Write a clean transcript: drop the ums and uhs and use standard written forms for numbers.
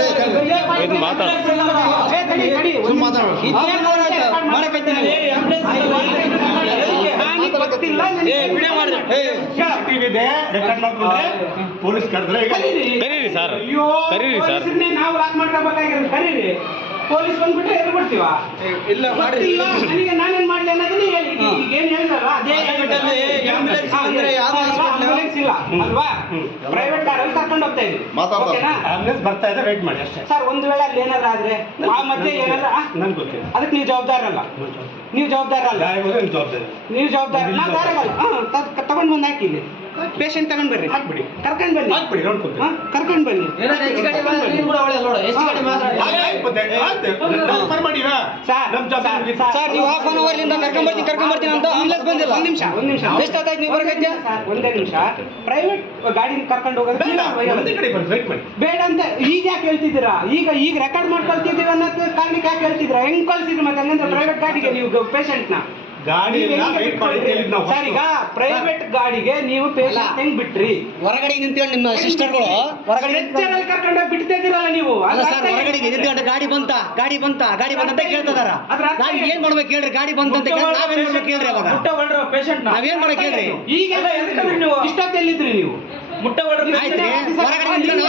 Police ಕರೆದ್ರೆ ಕರೀರಿ sir, ಕರೀರಿ ಸರ್. ನಾವು ಲಾಕ್ ಮಾಡ್ಕೋಬೇಕಾಗಿರೋದು ಕರೀರಿ. ಪೊಲೀಸ್ ಬಂದ್ಬಿಟ್ರೆ ಎಲ್ಲಿ ಬಿಡ್ತೀವ? ಇಲ್ಲ ಮಾಡಿಲ್ಲ. ನನಗೆ ನಾನೇನ್ ಮಾಡ್ಲಿ ಅನ್ನೋದನ್ನ ಹೇಳಿ. ಈಗ ಏನ್ ಹೇಳಿದ್ರಲ್ಲ ಅದೇ ಆಂಬುಲೆನ್ಸ್ ಇಲ್ಲ ಅಲ್ವಾ? ಪ್ರೈವೇಟ್ ಕಾರಲ್ಲಿ ಕರ್ಕೊಂಡು ಹೋಗ್ತಾ ಇದ್ವಿ. ಆಂಬುಲೆನ್ಸ್ ಬರ್ತಾ ಇದೆ, ವೇಟ್ ಮಾಡಿ ಅಷ್ಟೇ ಸರ್. ಒಂದು ವೇಳೆ ಅಲ್ಲಿ ಏನಾರ ಆದ್ರೆ ಆ ಮಧ್ಯೆ ಏನಾರ ನನ್ಗೆ ಗೊತ್ತಿಲ್ಲ. ಅದಕ್ಕೆ ನೀವು ಜವಾಬ್ದಾರ ಅಲ್ಲ. ನೀವು ಜವಾಬ್ದಾರ ಅಲ್ಲ. ಜವಾಬ್ದಾರಿ ನೀವು ಜವಾಬ್ದಾರ. ನಾವು ದಾರಗಲ್ಲ. ತಗೊಂಡ್ ಬಂದು ಹಾಕಿ ಇಲ್ಲಿ ಪೇಷಂಟ್ ತಗೊಂಡ್ ಬರ್ರಿ, ಹಾಕ್ಬಿಡಿ, ಕರ್ಕೊಂಡ್ ಬನ್ನಿ, ಹಾಕ್ಬಿಡಿ, ಕರ್ಕೊಂಡ್ ಬನ್ನಿ. ಸರ್ ನೀವು ಹಾಫ್ ಅನ್ ಅವರ್ ಲಿಂದ ಕರ್ಕೊಂಡ್ ಬರ್ತೀನಿ ಅಂತ ಆಂಬುಲೆನ್ಸ್ ಬಂದಿಲ್ಲ. ಒಂದ್ ನಿಮಿಷ ಎಷ್ಟಾಯ್ತು ನೀವು ಬರಕೈತೆ ಸರ್? ಒಂದೇ ನಿಮಿಷ. ಪ್ರೈವೇಟ್ ಗಾಡಿ ಕರ್ಕೊಂಡು ಹೋಗೋದು ಬೇಡ ಅಂತ ಈಗ ಯಾಕೆ ಹೇಳ್ತಿದ್ದೀರಾ? ಈಗ ರೆಕಾರ್ಡ್ ಮಾಡ್ಕೊಳ್ತಿದ್ದೀವಿ ಅನ್ನೋ ಕಾರಣಕ್ಕೆ ಯಾಕೆ ಹೇಳ್ತಿದ್ದೀರಾ? ಹೆಂಗ್ ಕಳ್ಸಿದ್ರಿ ಮತ್ತೆ ಹಂಗಂದ್ರೆ ಪ್ರೈವೇಟ್ ಗಾಡಿಗೆ ನೀವು ಪೇಷಂಟ್ ನ? ಸರ್, ಈಗ ಪ್ರೈವೇಟ್ ಗಾಡಿಗೆ ನೀವು ಪೇಷಂಟ್ ಹೆಂಗ್ ಬಿಟ್ರಿ? ಹೊರಗಡೆ ನಿಂತ್ಕೊಂಡು ನಿಮ್ಮ ಸಿಸ್ಟರ್ಗಳು ಹೊರಗಡೆ ಕರ್ಕೊಂಡೋಗಿ ಬಿಡ್ತಾ ಇದ್ದೀರಲ್ಲ ನೀವು. ಹೊರಗಡೆ ನಿಂತ್ಕೊಂಡು ಗಾಡಿ ಬಂತ ಅಂತ ಕೇಳ್ತದಾರ. ನಾವ್ ಏನ್ ಮಾಡ್ಬೇಕು ಹೇಳ್ರಿ? ಗಾಡಿ ಬಂತ ನಾವೇನ್ ಮಾಡ್ಬೇಕು ಹೇಳ್ರಿ? ಅವಾಗ ಪೇಷಂಟ್ ನಾವೇನ್ ಮಾಡಕ್ ಹೇಳ್ರಿ? ಈಗ ಇಷ್ಟೊತ್ತೆಲ್ಲಿದ್ರಿ ನೀವು? ಆಯ್ತು ಹೊರಗಡೆ